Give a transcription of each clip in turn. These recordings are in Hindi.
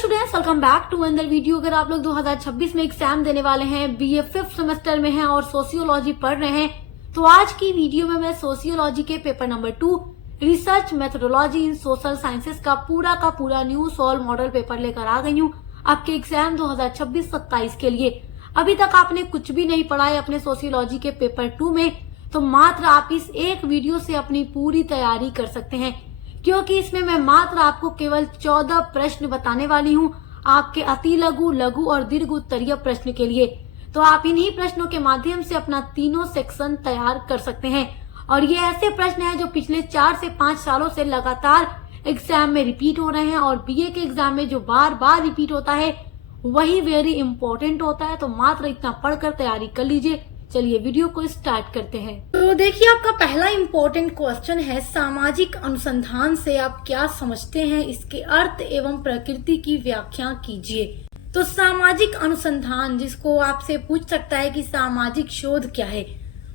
Students, welcome back to another video. अगर आप लोग 2026 में एग्जाम देने वाले हैं, बीए 5th सेमेस्टर में हैं और सोशियोलॉजी पढ़ रहे हैं, तो आज की वीडियो में मैं सोशियोलॉजी के पेपर नंबर 2 रिसर्च मेथोडोलॉजी इन सोशल साइंसेस का पूरा न्यू सॉल्व मॉडल पेपर लेकर आ गई हूँ आपके एग्जाम 2026-27 के लिए। अभी तक आपने कुछ भी नहीं पढ़ा है अपने सोशियोलॉजी के पेपर 2 में, तो मात्र आप इस एक वीडियो से अपनी पूरी तैयारी कर सकते हैं, क्योंकि इसमें मैं मात्र आपको केवल 14 प्रश्न बताने वाली हूँ आपके अति लघु, लघु और दीर्घ उत्तरीय प्रश्न के लिए। तो आप इन्हीं प्रश्नों के माध्यम से अपना तीनों सेक्शन तैयार कर सकते हैं। और ये ऐसे प्रश्न हैं जो पिछले 4 से 5 सालों से लगातार एग्जाम में रिपीट हो रहे हैं, और बीए के एग्जाम में जो बार बार रिपीट होता है वही वेरी इंपॉर्टेंट होता है। तो मात्र इतना पढ़कर तैयारी कर लीजिए। चलिए वीडियो को स्टार्ट करते हैं। तो देखिए, आपका पहला इंपॉर्टेंट क्वेश्चन है, सामाजिक अनुसंधान से आप क्या समझते हैं, इसके अर्थ एवं प्रकृति की व्याख्या कीजिए। तो सामाजिक अनुसंधान, जिसको आपसे पूछ सकता है कि सामाजिक शोध क्या है,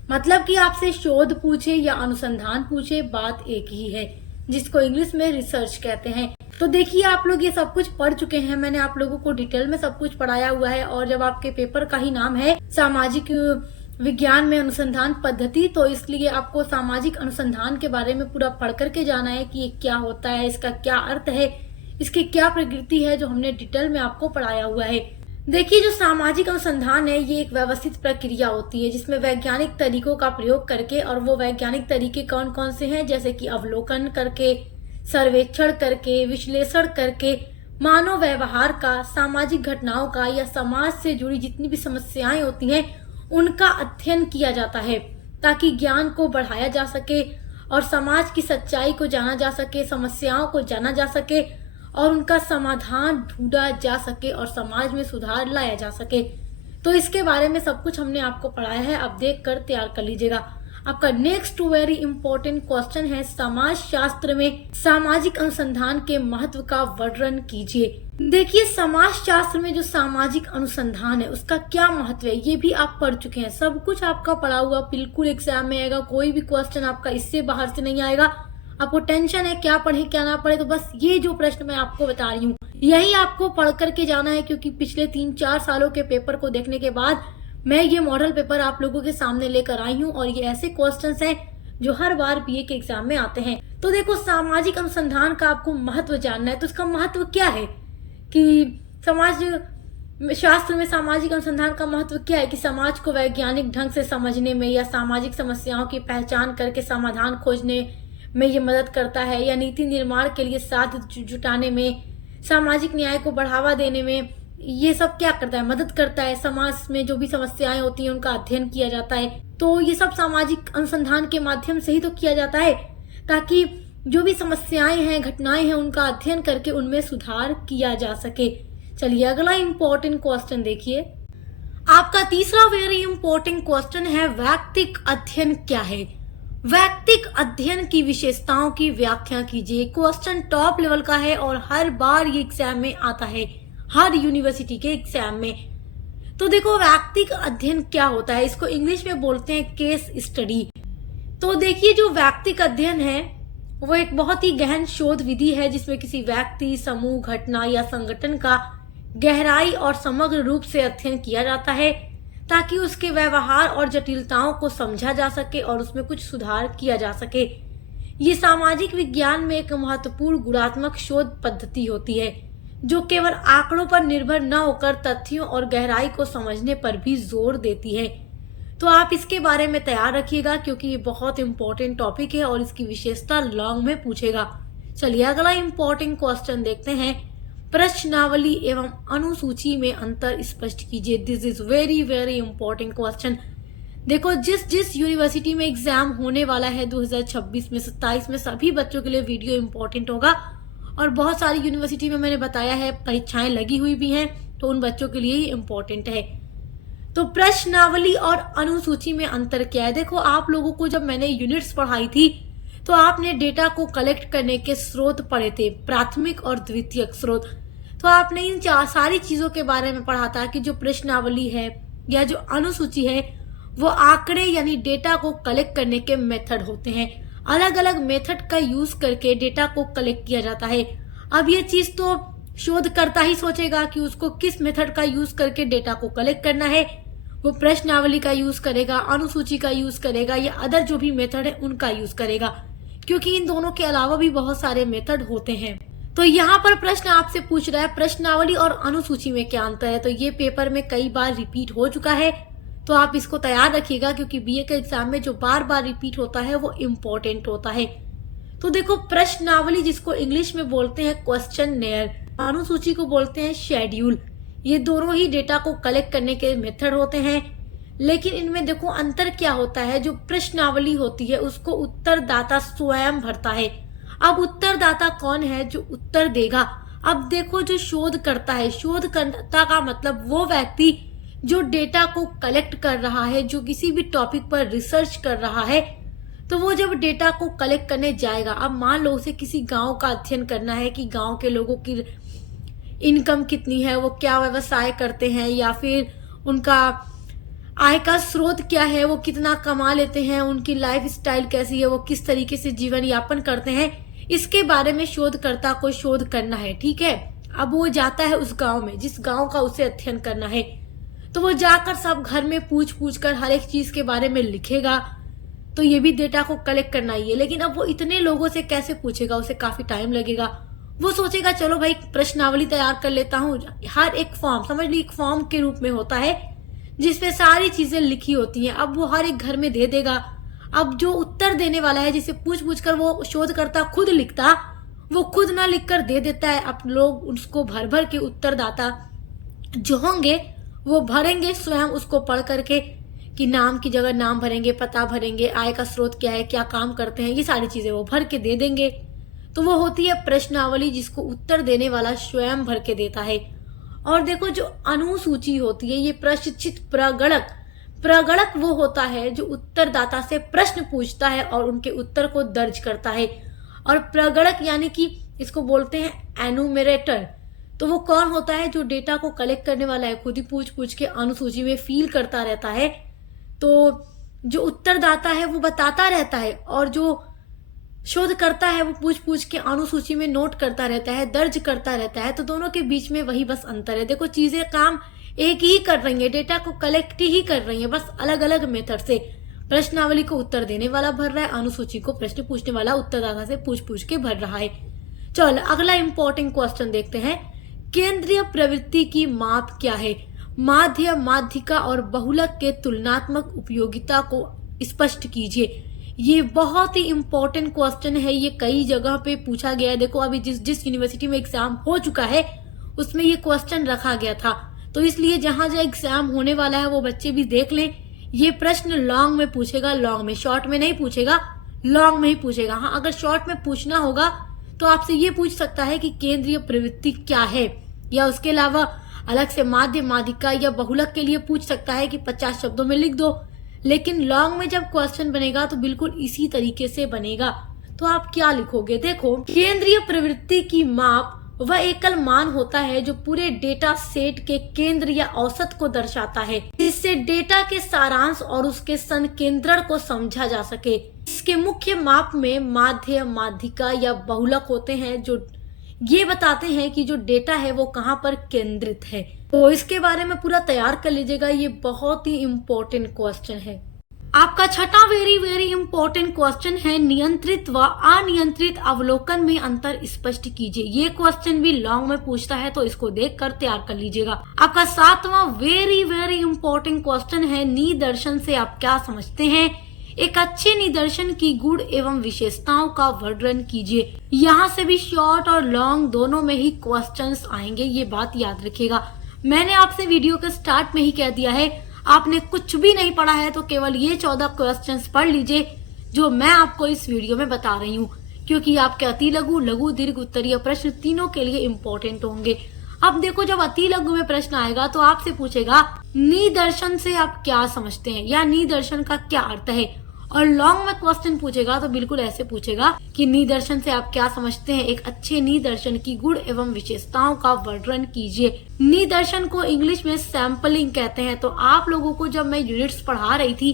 मतलब कि आपसे शोध पूछे या अनुसंधान पूछे, बात एक ही है, जिसको इंग्लिश में रिसर्च कहते हैं। तो देखिए, आप लोग ये सब कुछ पढ़ चुके हैं, मैंने आप लोगों को डिटेल में सब कुछ पढ़ाया हुआ है। और जब आपके पेपर का ही नाम है सामाजिक विज्ञान में अनुसंधान पद्धति, तो इसलिए आपको सामाजिक अनुसंधान के बारे में पूरा पढ़ करके जाना है कि ये क्या होता है, इसका क्या अर्थ है, इसकी क्या प्रकृति है, जो हमने डिटेल में आपको पढ़ाया हुआ है। देखिए, जो सामाजिक अनुसंधान है, ये एक व्यवस्थित प्रक्रिया होती है जिसमें वैज्ञानिक तरीकों का प्रयोग करके, और वो वैज्ञानिक तरीके कौन कौन से हैं, जैसे कि अवलोकन करके, सर्वेक्षण करके, विश्लेषण करके, मानव व्यवहार का, सामाजिक घटनाओं का या समाज से जुड़ी जितनी भी समस्याएं होती हैं उनका अध्ययन किया जाता है, ताकि ज्ञान को बढ़ाया जा सके और समाज की सच्चाई को जाना जा सके, समस्याओं को जाना जा सके और उनका समाधान ढूंढा जा सके और समाज में सुधार लाया जा सके। तो इसके बारे में सब कुछ हमने आपको पढ़ाया है, आप देख कर तैयार कर लीजिएगा। आपका नेक्स्ट वेरी इंपॉर्टेंट क्वेश्चन है, समाज शास्त्र में सामाजिक अनुसंधान के महत्व का वर्णन कीजिए। देखिए, समाज शास्त्र में जो सामाजिक अनुसंधान है उसका क्या महत्व है, ये भी आप पढ़ चुके हैं, सब कुछ आपका पढ़ा हुआ बिल्कुल एग्जाम में आएगा। कोई भी क्वेश्चन आपका इससे बाहर से नहीं आएगा। आपको टेंशन है क्या पढ़े क्या ना पढ़े, तो बस ये जो प्रश्न मैं आपको बता रही हूँ यही आपको पढ़ करके जाना है, क्योंकि पिछले 3-4 सालों के पेपर को देखने के बाद मैं ये मॉडल पेपर आप लोगों के सामने लेकर आई हूँ, और ये ऐसे क्वेश्चंस हैं जो हर बार बीए के एग्जाम में आते हैं। तो देखो, सामाजिक अनुसंधान का आपको महत्व जानना है, तो इसका महत्व क्या है कि समाज शास्त्र में सामाजिक अनुसंधान का महत्व क्या है कि समाज को वैज्ञानिक ढंग से समझने में या सामाजिक समस्याओं की पहचान करके समाधान खोजने में ये मदद करता है, या नीति निर्माण के लिए साथ जुटाने में, सामाजिक न्याय को बढ़ावा देने में ये सब क्या करता है, मदद करता है। समाज में जो भी समस्याएं होती हैं उनका अध्ययन किया जाता है। तो ये सब सामाजिक अनुसंधान के माध्यम से ही तो किया जाता है, ताकि जो भी समस्याएं हैं, घटनाएं हैं, उनका अध्ययन करके उनमें सुधार किया जा सके। चलिए अगला इंपॉर्टेंट क्वेश्चन देखिए। आपका तीसरा वेरी इंपॉर्टेंट क्वेश्चन है, वैयक्तिक अध्ययन क्या है, वैयक्तिक अध्ययन की विशेषताओं की व्याख्या कीजिए। क्वेश्चन टॉप लेवल का है और हर बार ये एग्जाम में आता है, हर यूनिवर्सिटी के एग्जाम में। तो देखो, वैयक्तिक अध्ययन क्या होता है, इसको इंग्लिश में बोलते हैं केस स्टडी। तो देखिए, जो वैयक्तिक अध्ययन है वो एक बहुत ही गहन शोध विधि है, जिसमें किसी व्यक्ति, समूह, घटना या संगठन का गहराई और समग्र रूप से अध्ययन किया जाता है, ताकि उसके व्यवहार और जटिलताओं को समझा जा सके और उसमें कुछ सुधार किया जा सके। ये सामाजिक विज्ञान में एक महत्वपूर्ण गुणात्मक शोध पद्धति होती है, जो केवल आंकड़ों पर निर्भर न होकर तथ्यों और गहराई को समझने पर भी जोर देती है। तो आप इसके बारे में तैयार रखिएगा, क्योंकि ये बहुत इंपॉर्टेंट टॉपिक है और इसकी विशेषता लॉन्ग में पूछेगा। चलिए अगला इंपॉर्टेंट क्वेश्चन देखते हैं, प्रश्नावली एवं अनुसूची में अंतर स्पष्ट कीजिए। This is very very important question. देखो, जिस यूनिवर्सिटी में एग्जाम होने वाला है 2026 में, 27 में, सभी बच्चों के लिए वीडियो इंपॉर्टेंट होगा, और बहुत सारी यूनिवर्सिटी में मैंने बताया है परीक्षाएं लगी हुई भी हैं, तो उन बच्चों के लिए ही इम्पोर्टेंट है। तो प्रश्नावली और अनुसूची में अंतर क्या है। देखो, आप लोगों को जब मैंने यूनिट्स पढ़ाई थी तो आपने डेटा को कलेक्ट करने के स्रोत पढ़े थे, प्राथमिक और द्वितीयक स्रोत। तो आपने इन सारी चीजों के बारे में पढ़ा था कि जो प्रश्नावली है या जो अनुसूची है वो आंकड़े यानी डेटा को कलेक्ट करने के मेथड होते हैं। अलग अलग मेथड का यूज करके डेटा को कलेक्ट किया जाता है। अब ये चीज तो शोधकर्ता ही सोचेगा कि उसको किस मेथड का यूज करके डेटा को कलेक्ट करना है। वो प्रश्नावली का यूज करेगा, अनुसूची का यूज करेगा या अदर जो भी मेथड है उनका यूज करेगा, क्योंकि इन दोनों के अलावा भी बहुत सारे मेथड होते हैं। तो यहाँ पर प्रश्न आपसे पूछ रहा है प्रश्नावली और अनुसूची में क्या अंतर है। तो ये पेपर में कई बार रिपीट हो चुका है, तो आप इसको तैयार रखिएगा, क्योंकि बीए के एग्जाम में जो बार बार रिपीट होता है वो इम्पोर्टेंट होता है। तो देखो, प्रश्नावली जिसको इंग्लिश में बोलते हैं क्वेश्चननेयर, अनुसूची को बोलते हैं शेड्यूल। ये दोनों ही डेटा को कलेक्ट करने के मेथड होते हैं, लेकिन इनमें देखो अंतर क्या होता है। जो प्रश्नावली होती है उसको उत्तरदाता स्वयं भरता है। अब उत्तरदाता कौन है जो उत्तर देगा। अब देखो, जो शोध करता है, शोधकर्ता का मतलब वो व्यक्ति जो डेटा को कलेक्ट कर रहा है, जो किसी भी टॉपिक पर रिसर्च कर रहा है, तो वो जब डेटा को कलेक्ट करने जाएगा, अब मान लो उसे किसी गांव का अध्ययन करना है कि गांव के लोगों की इनकम कितनी है, वो क्या व्यवसाय करते हैं, या फिर उनका आय का स्रोत क्या है, वो कितना कमा लेते हैं, उनकी लाइफ स्टाइल कैसी है, वो किस तरीके से जीवन यापन करते हैं, इसके बारे में शोधकर्ता को शोध करना है। ठीक है, अब वो जाता है उस गांव में जिस गांव का उसे अध्ययन करना है, तो वो जाकर सब घर में पूछ पूछ कर हर एक चीज के बारे में लिखेगा। तो ये भी डेटा को कलेक्ट करना ही है, लेकिन अब वो इतने लोगों से कैसे पूछेगा, उसे काफी टाइम लगेगा। वो सोचेगा चलो भाई प्रश्नावली तैयार कर लेता हूँ। हर एक फॉर्म, समझ ली, एक फॉर्म के रूप में होता है जिसपे सारी चीजें लिखी होती हैं। अब वो हर एक घर में दे देगा। अब जो उत्तर देने वाला है, जिसे पूछ पूछ कर वो शोधकर्ता खुद लिखता, वो खुद ना लिख कर दे देता है। अब लोग उसको भर भर के उत्तरदाता जो होंगे वो भरेंगे स्वयं उसको पढ़ करके, कि नाम की जगह नाम भरेंगे, पता भरेंगे, आय का स्रोत क्या है, क्या काम करते हैं, ये सारी चीजें वो भर के दे देंगे। तो वो होती है प्रश्नावली, जिसको उत्तर देने वाला स्वयं भर के देता है। और देखो, जो अनुसूची होती है, ये प्रशिक्षित प्रगणक वो होता है जो उत्तरदाता से प्रश्न पूछता है और उनके उत्तर को दर्ज करता है। और प्रगणक यानी कि इसको बोलते हैं एनुमरेटर। तो वो कौन होता है, जो डेटा को कलेक्ट करने वाला है, खुद ही पूछ पूछ के अनुसूची में फील करता रहता है। तो जो उत्तरदाता है वो बताता रहता है, और जो शोध करता है वो पूछ पूछ के अनुसूची में नोट करता रहता है, दर्ज करता रहता है। तो दोनों के बीच में वही बस अंतर है। देखो, चीजें काम एक ही कर रही है, डेटा को कलेक्ट ही कर रही है, बस अलग अलग मेथड से। प्रश्नावली को उत्तर देने वाला भर रहा है, अनुसूची को प्रश्न पूछने वाला उत्तरदाता से पूछ पूछ के भर रहा है। चलो अगला इंपॉर्टेंट क्वेश्चन देखते हैं। केंद्रीय प्रवृत्ति की माप क्या है। माध्य, माध्यिका और बहुलक के तुलनात्मक उपयोगिता को स्पष्ट कीजिए। ये बहुत ही इंपॉर्टेंट क्वेश्चन है, ये कई जगह पे पूछा गया है। देखो, अभी जिस यूनिवर्सिटी में एग्जाम हो चुका है उसमें ये क्वेश्चन रखा गया था, तो इसलिए जहां जहां एग्जाम होने वाला है वो बच्चे भी देख लें। ये प्रश्न लॉन्ग में पूछेगा, लॉन्ग में, शॉर्ट में नहीं पूछेगा, लॉन्ग में ही पूछेगा। हाँ, अगर शॉर्ट में पूछना होगा तो आपसे ये पूछ सकता है कि केंद्रीय प्रवृत्ति क्या है, या उसके अलावा अलग से माध्य, माध्यिका या बहुलक के लिए पूछ सकता है कि 50 शब्दों में लिख दो। लेकिन लॉन्ग में जब क्वेश्चन बनेगा तो बिल्कुल इसी तरीके से बनेगा। तो आप क्या लिखोगे, देखो, केंद्रीय प्रवृत्ति की माप वह एकल मान होता है जो पूरे डेटा सेट के केंद्र या औसत को दर्शाता है, जिससे डेटा के सारांश और उसके संकेंद्रण को समझा जा सके। इसके मुख्य माप में माध्य, माध्यिका या बहुलक होते हैं, जो ये बताते हैं कि जो डेटा है वो कहाँ पर केंद्रित है। तो इसके बारे में पूरा तैयार कर लीजिएगा, ये बहुत ही इम्पोर्टेंट क्वेश्चन है। आपका छठा वेरी इंपॉर्टेंट क्वेश्चन है, नियंत्रित व अनियंत्रित अवलोकन में अंतर स्पष्ट कीजिए। ये क्वेश्चन भी लॉन्ग में पूछता है, तो इसको देखकर तैयार कर लीजिएगा। आपका सातवां वेरी इंपॉर्टेंट क्वेश्चन है, निदर्शन से आप क्या समझते हैं। एक अच्छे निदर्शन की गुण एवं विशेषताओं का वर्णन कीजिए। यहाँ से भी शॉर्ट और लॉन्ग दोनों में ही क्वेश्चंस आएंगे, ये बात याद रखिएगा। मैंने आपसे वीडियो के स्टार्ट में ही कह दिया है, आपने कुछ भी नहीं पढ़ा है तो केवल ये 14 क्वेश्चंस पढ़ लीजिए जो मैं आपको इस वीडियो में बता रही हूँ, क्योंकि आपके अति लघु, लघु, दीर्घ, उत्तरीय प्रश्न तीनों के लिए इम्पोर्टेंट होंगे। अब देखो, जब अति लघु में प्रश्न आएगा तो आपसे पूछेगा निदर्शन से आप क्या समझते हैं, या निदर्शन का क्या अर्थ है। और लॉन्ग में क्वेश्चन पूछेगा तो बिल्कुल ऐसे पूछेगा कि निदर्शन से आप क्या समझते हैं। एक अच्छे निदर्शन की गुण एवं विशेषताओं का वर्णन कीजिए। निदर्शन को इंग्लिश में सैंपलिंग कहते हैं। तो आप लोगों को जब मैं यूनिट्स पढ़ा रही थी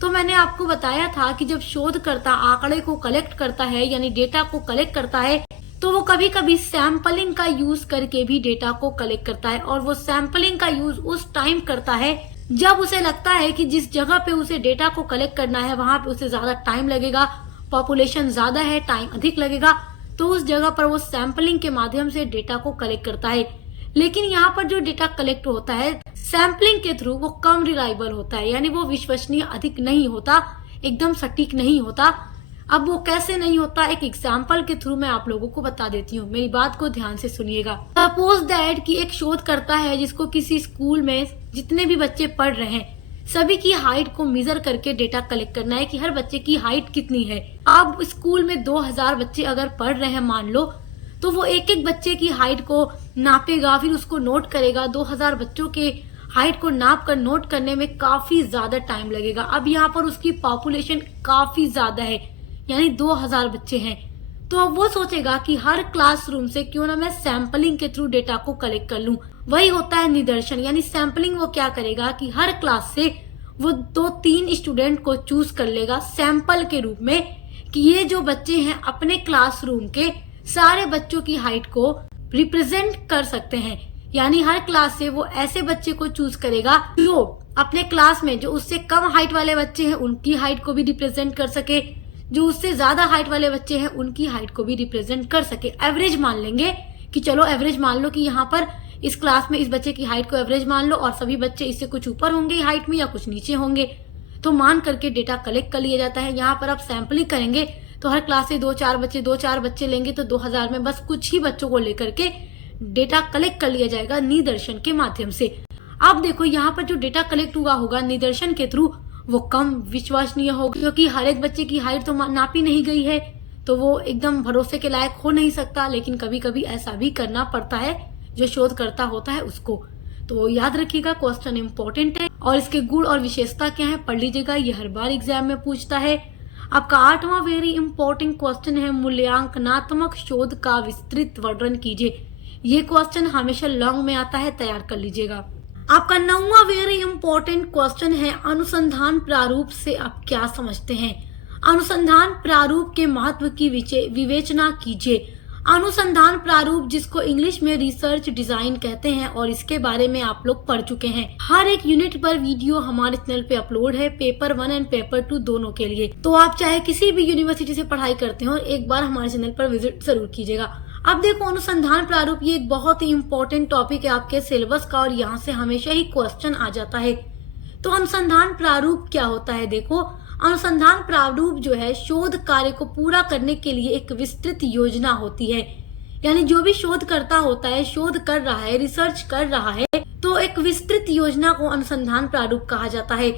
तो मैंने आपको बताया था कि जब शोधकर्ता आंकड़े को कलेक्ट करता है, यानी डेटा को कलेक्ट करता है, तो वो कभी कभी सैंपलिंग का यूज करके भी डेटा को कलेक्ट करता है, और वो सैंपलिंग का यूज उस टाइम करता है जब उसे लगता है कि जिस जगह पे उसे डेटा को कलेक्ट करना है वहां पे उसे ज्यादा टाइम लगेगा, पॉपुलेशन ज्यादा है, टाइम अधिक लगेगा, तो उस जगह पर वो सैंपलिंग के माध्यम से डेटा को कलेक्ट करता है। लेकिन यहाँ पर जो डेटा कलेक्ट होता है सैंपलिंग के थ्रू वो कम रिलायबल होता है, यानी वो विश्वसनीय अधिक नहीं होता, एकदम सटीक नहीं होता। अब वो कैसे नहीं होता, एक एग्जाम्पल के थ्रू मैं आप लोगों को बता देती हूँ, मेरी बात को ध्यान से सुनिएगा। सपोज दैट कि एक शोध करता है जिसको किसी स्कूल में जितने भी बच्चे पढ़ रहे हैं सभी की हाइट को मेजर करके डेटा कलेक्ट करना है कि हर बच्चे की हाइट कितनी है। अब स्कूल में 2000 बच्चे अगर पढ़ रहे हैं मान लो, तो वो एक एक बच्चे की हाइट को नापेगा, फिर उसको नोट करेगा। 2000 बच्चों के हाइट को नाप कर नोट करने में काफी ज्यादा टाइम लगेगा। अब यहाँ पर उसकी पॉपुलेशन काफी ज्यादा है, यानी 2000 बच्चे हैं, तो अब वो सोचेगा कि हर क्लासरूम से क्यों ना मैं सैंपलिंग के थ्रू डेटा को कलेक्ट कर लूं। वही होता है निदर्शन, यानी सैंपलिंग वो क्या करेगा कि हर क्लास से वो 2-3 स्टूडेंट को चूज कर लेगा सैंपल के रूप में कि ये जो बच्चे हैं अपने क्लासरूम के सारे बच्चों की हाइट को रिप्रेजेंट कर सकते हैं। यानी हर क्लास से वो ऐसे बच्चे को चूज करेगा जो अपने क्लास में जो उससे कम हाइट वाले बच्चे हैं उनकी हाइट को भी रिप्रेजेंट कर सके, जो उससे ज्यादा हाइट वाले बच्चे हैं उनकी हाइट को भी रिप्रेजेंट कर सके। एवरेज मान लेंगे कि चलो एवरेज मान लो कि यहाँ पर इस क्लास में इस बच्चे की हाइट को एवरेज मान लो और सभी बच्चे इससे कुछ ऊपर होंगे हाइट में या कुछ नीचे होंगे, तो मान करके डेटा कलेक्ट कर लिया जाता है। यहाँ पर आप सैंपलिंग करेंगे तो हर क्लास से 2-4 बच्चे लेंगे तो 2000 में बस कुछ ही बच्चों को लेकर के डेटा कलेक्ट कर लिया जाएगा निदर्शन के माध्यम से। अब देखो यहाँ पर जो डेटा कलेक्ट हुआ होगा निदर्शन के थ्रू वो कम विश्वसनीय होगा, क्योंकि हर एक बच्चे की हाइट तो नापी नहीं गई है, तो वो एकदम भरोसे के लायक हो नहीं सकता। लेकिन कभी कभी ऐसा भी करना पड़ता है जो शोध करता होता है उसको। तो याद रखिएगा क्वेश्चन इंपॉर्टेंट है और इसके गुण और विशेषता क्या है पढ़ लीजिएगा, ये हर बार एग्जाम में पूछता है। आपका 8वां वेरी इंपॉर्टेंट क्वेश्चन है मूल्यांकनात्मक शोध का विस्तृत वर्णन कीजिए। ये क्वेश्चन हमेशा लॉन्ग में आता है, तैयार कर लीजिएगा। आपका 9वां वेरी इंपॉर्टेंट क्वेश्चन है अनुसंधान प्रारूप से आप क्या समझते हैं। अनुसंधान प्रारूप के महत्व की विवेचना कीजिए। अनुसंधान प्रारूप जिसको इंग्लिश में रिसर्च डिजाइन कहते हैं और इसके बारे में आप लोग पढ़ चुके हैं। हर एक यूनिट पर वीडियो हमारे चैनल पे अपलोड है, पेपर 1 एंड पेपर 2 दोनों के लिए। तो आप चाहे किसी भी यूनिवर्सिटी से पढ़ाई करते हो एक बार हमारे चैनल पर विजिट जरूर कीजिएगा। अब देखो अनुसंधान प्रारूप ये एक बहुत ही इम्पोर्टेंट टॉपिक है आपके सिलेबस का और यहाँ से हमेशा ही क्वेश्चन आ जाता है। तो अनुसंधान प्रारूप क्या होता है, देखो अनुसंधान प्रारूप जो है शोध कार्य को पूरा करने के लिए एक विस्तृत योजना होती है। यानी जो भी शोध करता होता है, शोध कर रहा है, रिसर्च कर रहा है, तो एक विस्तृत योजना को अनुसंधान प्रारूप कहा जाता है।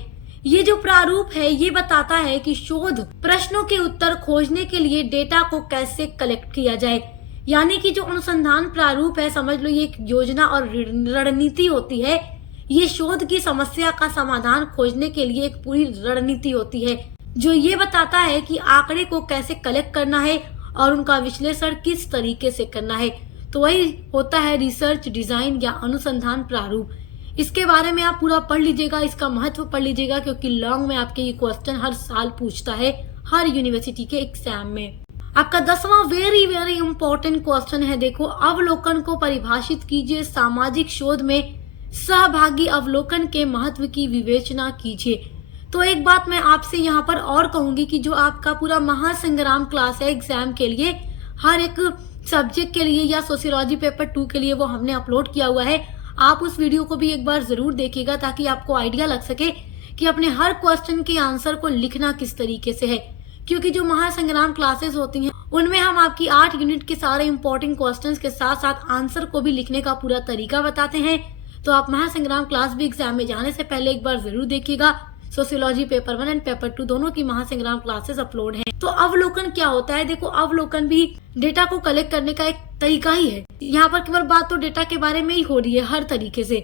ये जो प्रारूप है ये बताता है कि शोध प्रश्नों के उत्तर खोजने के लिए डेटा को कैसे कलेक्ट किया जाए। यानी कि जो अनुसंधान प्रारूप है समझ लो ये एक योजना और रणनीति होती है। ये शोध की समस्या का समाधान खोजने के लिए एक पूरी रणनीति होती है जो ये बताता है कि आंकड़े को कैसे कलेक्ट करना है और उनका विश्लेषण किस तरीके से करना है। तो वही होता है रिसर्च डिजाइन या अनुसंधान प्रारूप। इसके बारे में आप पूरा पढ़ लीजिएगा, इसका महत्व पढ़ लीजिएगा, क्योंकि लॉन्ग में आपके ये क्वेश्चन हर साल पूछता है हर यूनिवर्सिटी के एग्जाम में। आपका 10वां वेरी वेरी इंपॉर्टेंट क्वेश्चन है, देखो अवलोकन को परिभाषित कीजिए। सामाजिक शोध में सहभागी अवलोकन के महत्व की विवेचना कीजिए। तो एक बात मैं आपसे यहाँ पर और कहूंगी कि जो आपका पूरा महासंग्राम क्लास है एग्जाम के लिए, हर एक सब्जेक्ट के लिए या सोशियोलॉजी पेपर 2 के लिए वो हमने अपलोड किया हुआ है। आप उस वीडियो को भी एक बार जरूर देखिएगा ताकि आपको आइडिया लग सके कि अपने हर क्वेश्चन के आंसर को लिखना किस तरीके से है। क्योंकि जो महासंग्राम क्लासेस होती हैं उनमें हम आपकी 8 यूनिट के सारे इंपॉर्टेंट क्वेश्चंस के साथ साथ आंसर को भी लिखने का पूरा तरीका बताते हैं। तो आप महासंग्राम क्लास भी एग्जाम में जाने से पहले एक बार जरूर देखिएगा। सोशियोलॉजी पेपर 1 एंड पेपर 2 दोनों की महासंग्राम क्लासेस अपलोड हैं। तो अवलोकन क्या होता है, देखो अवलोकन भी डेटा को कलेक्ट करने का एक तरीका ही है। यहाँ पर केवल बात तो डेटा के बारे में ही हो रही है हर तरीके से।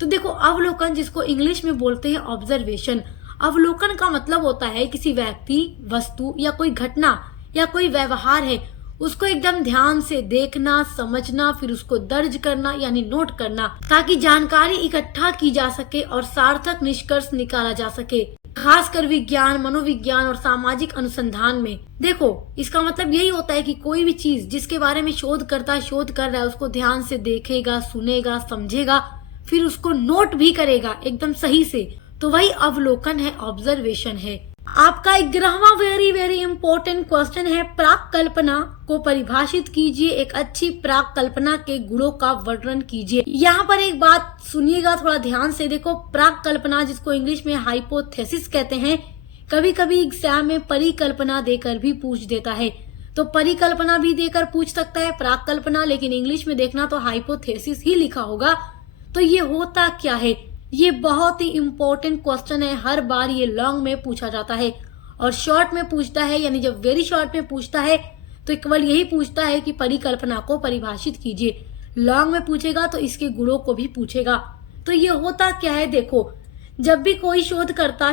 तो देखो अवलोकन जिसको इंग्लिश में बोलते हैं ऑब्जर्वेशन। अवलोकन का मतलब होता है किसी व्यक्ति, वस्तु या कोई घटना या कोई व्यवहार है उसको एकदम ध्यान से देखना, समझना, फिर उसको दर्ज करना यानी नोट करना, ताकि जानकारी इकट्ठा की जा सके और सार्थक निष्कर्ष निकाला जा सके। खासकर विज्ञान, मनोविज्ञान और सामाजिक अनुसंधान में। देखो, इसका मतलब यही होता है कि कोई भी चीज जिसके बारे में शोध कर रहा है उसको ध्यान से देखेगा, सुनेगा, समझेगा, फिर उसको नोट भी करेगा एकदम सही से, तो वही अवलोकन है, ऑब्जर्वेशन है। आपका 11वां वेरी वेरी इंपॉर्टेंट क्वेश्चन है, प्राक कल्पना को परिभाषित कीजिए। एक अच्छी प्राक कल्पना के गुणों का वर्णन कीजिए। यहाँ पर एक बात सुनिएगा थोड़ा ध्यान से। देखो, प्राक कल्पना जिसको इंग्लिश में हाइपोथेसिस कहते हैं, कभी कभी एग्जाम में परिकल्पना देकर भी पूछ देता है। तो परिकल्पना भी देकर पूछ सकता है प्राक कल्पना, लेकिन इंग्लिश में देखना तो हाइपोथेसिस ही लिखा होगा। तो ये होता क्या है? ये बहुत ही इम्पोर्टेंट क्वेश्चन है। हर बार ये लॉन्ग में पूछा जाता है और शॉर्ट में पूछता है, यानी जब वेरी शॉर्ट में पूछता है तो केवल यही पूछता है कि परिकल्पना को परिभाषित कीजिए। लॉन्ग में पूछेगा तो इसके गुणों को भी पूछेगा। तो ये होता क्या है? देखो, जब भी कोई शोध करता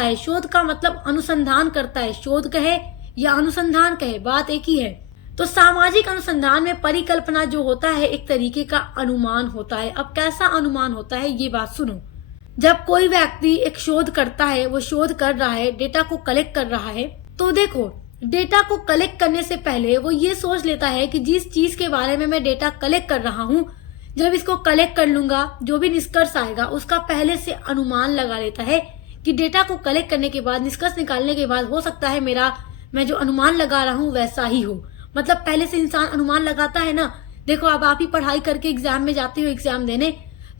है, शोध का मतलब अनुसंधान करता है, शोध कहे या अनुसंधान कहे बात एक ही है। तो सामाजिक अनुसंधान में परिकल्पना जो होता है एक तरीके का अनुमान होता है। अब कैसा अनुमान होता है ये बात सुनो। जब कोई व्यक्ति एक शोध करता है, वो शोध कर रहा है, डेटा को कलेक्ट कर रहा है, तो देखो, डेटा को कलेक्ट करने से पहले वो ये सोच लेता है कि जिस चीज के बारे में मैं डेटा कलेक्ट कर रहा हूँ, जब इसको कलेक्ट कर लूंगा, जो भी निष्कर्ष आएगा उसका पहले से अनुमान लगा लेता है कि डेटा को कलेक्ट करने के बाद, निष्कर्ष निकालने के बाद हो सकता है मैं जो अनुमान लगा रहा हूँ वैसा ही हो। मतलब पहले से इंसान अनुमान लगाता है ना। देखो, अब आप ही पढ़ाई करके एग्जाम में जाते हो एग्जाम देने,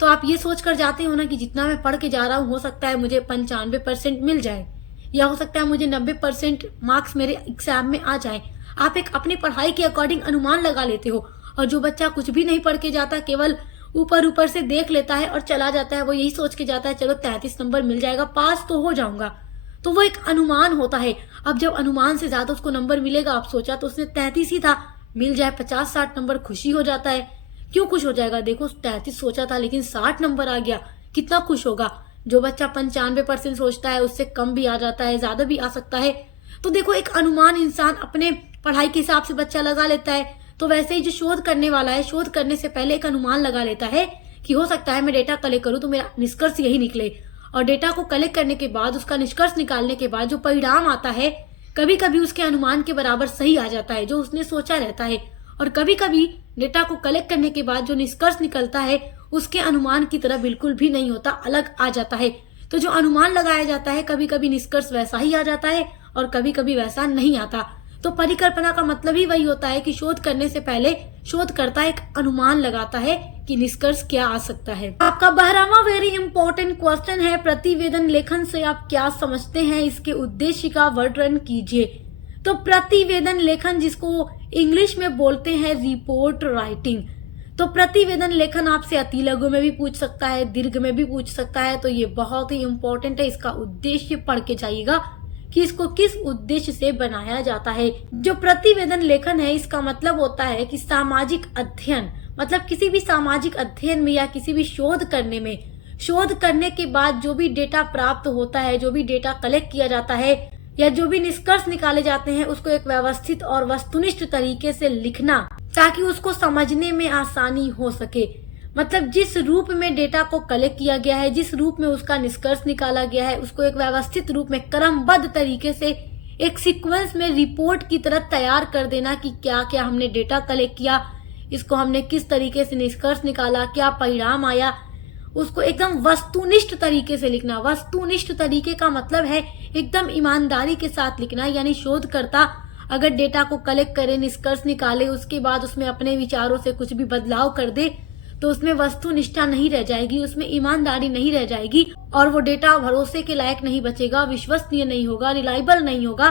तो आप ये सोच कर जाते हो ना कि जितना मैं पढ़ के जा रहा हूँ हो सकता है मुझे 95% मिल जाए, या हो सकता है मुझे 90% मार्क्स मेरे एग्जाम में आ जाए। आप एक अपनी पढ़ाई के अकॉर्डिंग अनुमान लगा लेते हो। और जो बच्चा कुछ भी नहीं पढ़ के जाता, केवल ऊपर ऊपर से देख लेता है और चला जाता है, वो यही सोच के जाता है चलो 33 नंबर मिल जाएगा, पास तो हो जाऊंगा। तो वो एक अनुमान होता है। अब जब अनुमान से ज्यादा उसको नंबर मिलेगा, आप सोचा तो उसने 33 ही था, मिल जाए 50-60 नंबर, खुशी हो जाता है। क्यों खुश हो जाएगा? देखो, 33 सोचा था लेकिन 60 नंबर आ गया, कितना खुश होगा। जो बच्चा 95% सोचता है उससे कम भी आ जाता है, ज्यादा भी आ सकता है। तो देखो, एक अनुमान इंसान अपने पढ़ाई के हिसाब से बच्चा लगा लेता है। तो वैसे ही जो शोध करने वाला है, शोध करने से पहले एक अनुमान लगा लेता है कि हो सकता है मैं डेटा कलेक्ट करूं तो मेरा निष्कर्ष यही निकले। और डेटा को कलेक्ट करने के बाद, उसका निष्कर्ष निकालने के बाद जो परिणाम आता है, कभी कभी उसके अनुमान के बराबर सही आ जाता है जो उसने सोचा रहता है, और कभी कभी डेटा को कलेक्ट करने के बाद जो निष्कर्ष निकलता है उसके अनुमान की तरह बिल्कुल भी नहीं होता, अलग आ जाता है। तो जो अनुमान लगाया जाता है, कभी कभी निष्कर्ष वैसा ही आ जाता है और कभी कभी वैसा नहीं आता। तो परिकल्पना का मतलब ही वही होता है कि शोध करने से पहले शोधकर्ता एक अनुमान लगाता है कि निष्कर्ष क्या आ सकता है। आपका 12वां वेरी इंपॉर्टेंट क्वेश्चन है, प्रतिवेदन लेखन से आप क्या समझते हैं, इसके उद्देश्य का वर्णन कीजिए। तो प्रतिवेदन लेखन, जिसको इंग्लिश में बोलते हैं रिपोर्ट राइटिंग, तो प्रतिवेदन लेखन आपसे अति लघु में भी पूछ सकता है, दीर्घ में भी पूछ सकता है। तो ये बहुत ही इंपॉर्टेंट है, इसका उद्देश्य पढ़ के जाइएगा कि इसको किस उद्देश्य से बनाया जाता है। जो प्रतिवेदन लेखन है, इसका मतलब होता है कि सामाजिक अध्ययन, मतलब किसी भी सामाजिक अध्ययन में या किसी भी शोध करने में, शोध करने के बाद जो भी डेटा प्राप्त होता है, जो भी डेटा कलेक्ट किया जाता है या जो भी निष्कर्ष निकाले जाते हैं, उसको एक व्यवस्थित और वस्तुनिष्ठ तरीके से लिखना ताकि उसको समझने में आसानी हो सके। मतलब जिस रूप में डेटा को कलेक्ट किया गया है, जिस रूप में उसका निष्कर्ष निकाला गया है, उसको एक व्यवस्थित रूप में क्रमबद्ध तरीके से एक सीक्वेंस में रिपोर्ट की तरह तैयार कर देना कि क्या क्या हमने डेटा कलेक्ट किया, इसको हमने किस तरीके से निष्कर्ष निकाला, क्या परिणाम आया, उसको एकदम वस्तुनिष्ठ तरीके से लिखना। वस्तुनिष्ठ तरीके का मतलब है एकदम ईमानदारी के साथ लिखना। यानी शोधकर्ता अगर डेटा को कलेक्ट करे, निष्कर्ष निकाले, उसके बाद उसमें अपने विचारों से कुछ भी बदलाव कर दे, तो उसमें वस्तुनिष्ठा नहीं रह जाएगी, उसमें ईमानदारी नहीं रह जाएगी और वो डेटा भरोसे के लायक नहीं बचेगा, विश्वसनीय नहीं होगा, रिलायबल नहीं होगा।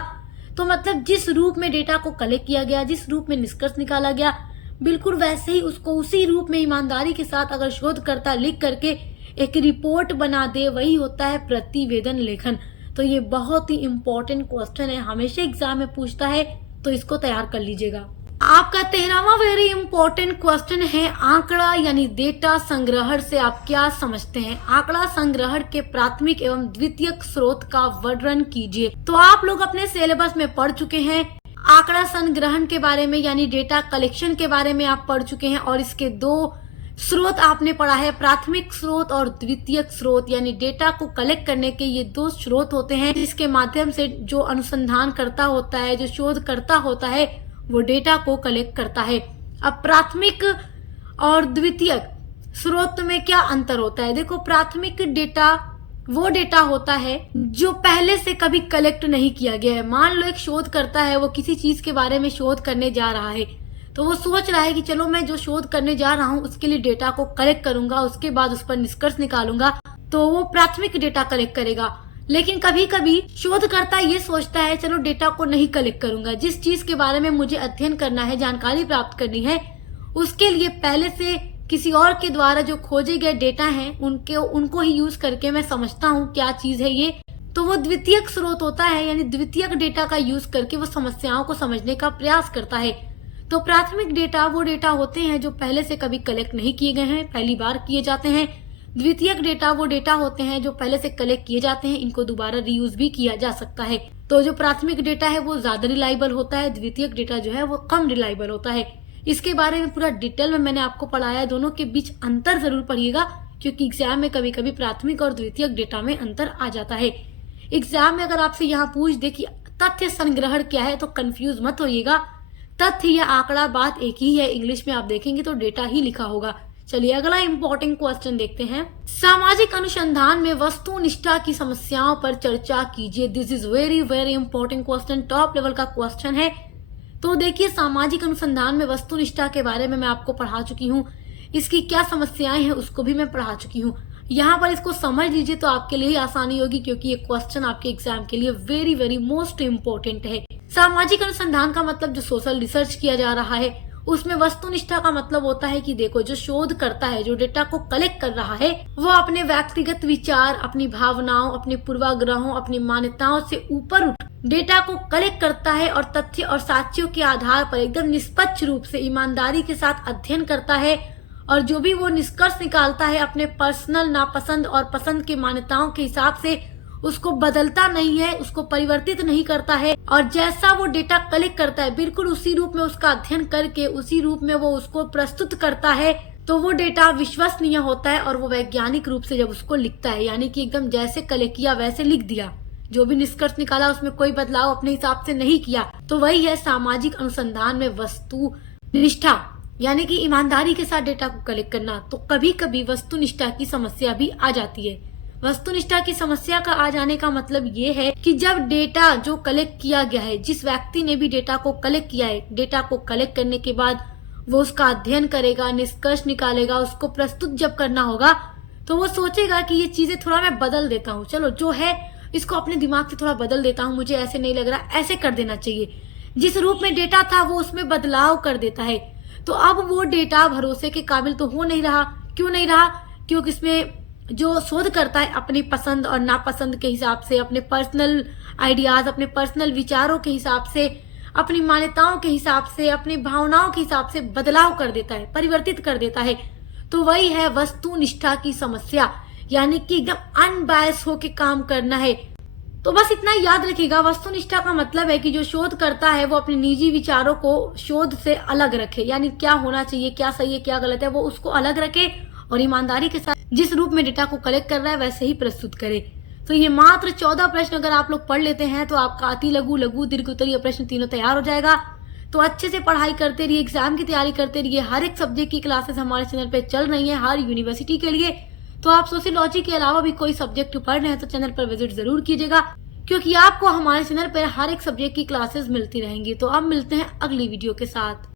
तो मतलब जिस रूप में डेटा को कलेक्ट किया गया, जिस रूप में निष्कर्ष निकाला गया, बिल्कुल वैसे ही उसको उसी रूप में ईमानदारी के साथ अगर शोधकर्ता लिख करके एक रिपोर्ट बना दे, वही होता है प्रतिवेदन लेखन। तो ये बहुत ही इम्पोर्टेंट क्वेश्चन है, हमेशा एग्जाम में पूछता है, तो इसको तैयार कर लीजिएगा। आपका 13वां वेरी इंपॉर्टेंट क्वेश्चन है, आंकड़ा यानी डेटा संग्रहण से आप क्या समझते हैं। आंकड़ा संग्रहण के प्राथमिक एवं द्वितीयक स्रोत का वर्णन कीजिए। तो आप लोग अपने सिलेबस में पढ़ चुके हैं, आंकड़ा संग्रहण के बारे में यानी डेटा कलेक्शन के बारे में आप पढ़ चुके हैं, और इसके दो स्रोत आपने पढ़ा है, प्राथमिक स्रोत और द्वितीयक स्रोत, यानी डेटा को कलेक्ट करने के ये दो स्रोत होते हैं जिसके माध्यम से जो अनुसंधान करता होता है, जो शोध करता होता है, वो डेटा को कलेक्ट करता है। अब प्राथमिक और द्वितीयक स्रोत में क्या अंतर होता है? देखो, प्राथमिक डेटा वो डेटा होता है जो पहले से कभी कलेक्ट नहीं किया गया है। मान लो एक शोध करता है, वो किसी चीज के बारे में शोध करने जा रहा है, तो वो सोच रहा है कि चलो मैं जो शोध करने जा रहा हूँ उसके लिए डेटा को कलेक्ट करूंगा, उसके बाद उस पर निष्कर्ष निकालूंगा, तो वो प्राथमिक डेटा कलेक्ट करेगा। लेकिन कभी कभी शोधकर्ता ये सोचता है चलो डेटा को नहीं कलेक्ट करूंगा, जिस चीज के बारे में मुझे अध्ययन करना है, जानकारी प्राप्त करनी है, उसके लिए पहले से किसी और के द्वारा जो खोजे गए डेटा हैं उनको ही यूज करके मैं समझता हूँ क्या चीज है ये, तो वो द्वितीयक स्रोत होता है। यानी द्वितीयक डेटा का यूज करके वो समस्याओं को समझने का प्रयास करता है। तो प्राथमिक डेटा वो डेटा होते हैं जो पहले से कभी कलेक्ट नहीं किए गए हैं, पहली बार किए जाते हैं। द्वितीयक डेटा वो डेटा होते हैं जो पहले से कलेक्ट किए जाते हैं, इनको दोबारा रीयूज भी किया जा सकता है। तो जो प्राथमिक डेटा है वो ज्यादा रिलायबल होता है, द्वितीयक डेटा जो है वो कम रिलायबल होता है। इसके बारे में पूरा डिटेल में मैंने आपको पढ़ाया है, दोनों के बीच अंतर जरूर पढ़िएगा, क्योंकि एग्जाम में कभी कभी प्राथमिक और द्वितीयक डेटा में अंतर आ जाता है। एग्जाम में अगर आपसे यहाँ पूछ दे कि तथ्य संग्रहण क्या है, तो कंफ्यूज मत होइएगा। तथ्य या आंकड़ा बात एक ही है, इंग्लिश में आप देखेंगे तो डेटा ही लिखा होगा। चलिए अगला इंपॉर्टेंट क्वेश्चन देखते हैं। सामाजिक अनुसंधान में वस्तुनिष्ठा की समस्याओं पर चर्चा कीजिए। This is very very important question, top level का क्वेश्चन है। तो देखिए, सामाजिक अनुसंधान में वस्तुनिष्ठा के बारे में मैं आपको पढ़ा चुकी हूँ, इसकी क्या समस्याएं हैं उसको भी मैं पढ़ा चुकी हूँ। यहाँ पर इसको समझ लीजिए तो आपके लिए आसानी होगी, क्योंकि ये क्वेश्चन आपके एग्जाम के लिए वेरी वेरी मोस्ट इम्पोर्टेंट है। सामाजिक अनुसंधान का मतलब जो सोशल रिसर्च किया जा रहा है, उसमें वस्तुनिष्ठा का मतलब होता है कि देखो, जो शोध करता है, जो डेटा को कलेक्ट कर रहा है, वो अपने व्यक्तिगत विचार, अपनी भावनाओं, अपने पूर्वाग्रहों, अपनी मान्यताओं से ऊपर उठ डेटा को कलेक्ट करता है और तथ्य और साक्ष्यों के आधार पर एकदम निष्पक्ष रूप से ईमानदारी के साथ अध्ययन करता है, और जो भी वो निष्कर्ष निकालता है अपने पर्सनल नापसंद और पसंद की मान्यताओं के हिसाब से उसको बदलता नहीं है, उसको परिवर्तित नहीं करता है, और जैसा वो डेटा कलेक्ट करता है बिल्कुल उसी रूप में उसका अध्ययन करके उसी रूप में वो उसको प्रस्तुत करता है, तो वो डेटा विश्वसनीय होता है। और वो वैज्ञानिक रूप से जब उसको लिखता है, यानी कि एकदम जैसे कलेक्ट किया वैसे लिख दिया, जो भी निष्कर्ष निकाला उसमें कोई बदलाव अपने हिसाब से नहीं किया, तो वही है सामाजिक अनुसंधान में वस्तुनिष्ठा, यानी कि ईमानदारी के साथ डेटा को कलेक्ट करना। तो कभी कभी वस्तुनिष्ठा की समस्या भी आ जाती है। वस्तुनिष्ठा की समस्या का आ जाने का मतलब ये है कि जब डेटा जो कलेक्ट किया गया है, जिस व्यक्ति ने भी डेटा को कलेक्ट किया है, डेटा को कलेक्ट करने के बाद वो उसका अध्ययन करेगा, निष्कर्ष निकालेगा, उसको प्रस्तुत जब करना होगा, तो वो सोचेगा कि ये चीजें थोड़ा मैं बदल देता हूँ, चलो जो है इसको अपने दिमाग से थोड़ा बदल देता हूँ, मुझे ऐसे नहीं लग रहा, ऐसे कर देना चाहिए। जिस रूप में डेटा था वो उसमें बदलाव कर देता है। तो अब वो डेटा भरोसे के काबिल तो हो नहीं रहा। क्यों नहीं रहा? क्योंकि इसमें जो शोध करता है अपनी पसंद और नापसंद के हिसाब से, अपने पर्सनल आइडियाज, अपने पर्सनल विचारों के हिसाब से, अपनी मान्यताओं के हिसाब से, अपनी भावनाओं के हिसाब से बदलाव कर देता है, परिवर्तित कर देता है। तो वही है वस्तुनिष्ठा की समस्या, यानी कि एकदम अनबायस होके काम करना है। तो बस इतना याद रखिएगा, वस्तुनिष्ठा का मतलब है कि जो शोध करता है वो अपने निजी विचारों को शोध से अलग रखे, यानी क्या होना चाहिए, क्या सही है, क्या गलत है, वो उसको अलग रखे और ईमानदारी के साथ जिस रूप में डेटा को कलेक्ट कर रहा है वैसे ही प्रस्तुत करे। तो ये मात्र 14 प्रश्न अगर आप लोग पढ़ लेते हैं तो आपका अति लघु, लघु, दीर्घ उत्तरीय प्रश्न तीनों तैयार हो जाएगा। तो अच्छे से पढ़ाई करते रहिए, एग्जाम की तैयारी करते रहिए। हर एक सब्जेक्ट की क्लासेस हमारे चैनल पे चल रही है, हर यूनिवर्सिटी के लिए। तो आप सोशियोलॉजी के अलावा भी कोई सब्जेक्ट पढ़ रहे हैं तो चैनल पर विजिट जरूर कीजिएगा, क्योंकि आपको हमारे चैनल पर हर एक सब्जेक्ट की क्लासेस मिलती रहेंगी। तो अब मिलते हैं अगली वीडियो के साथ।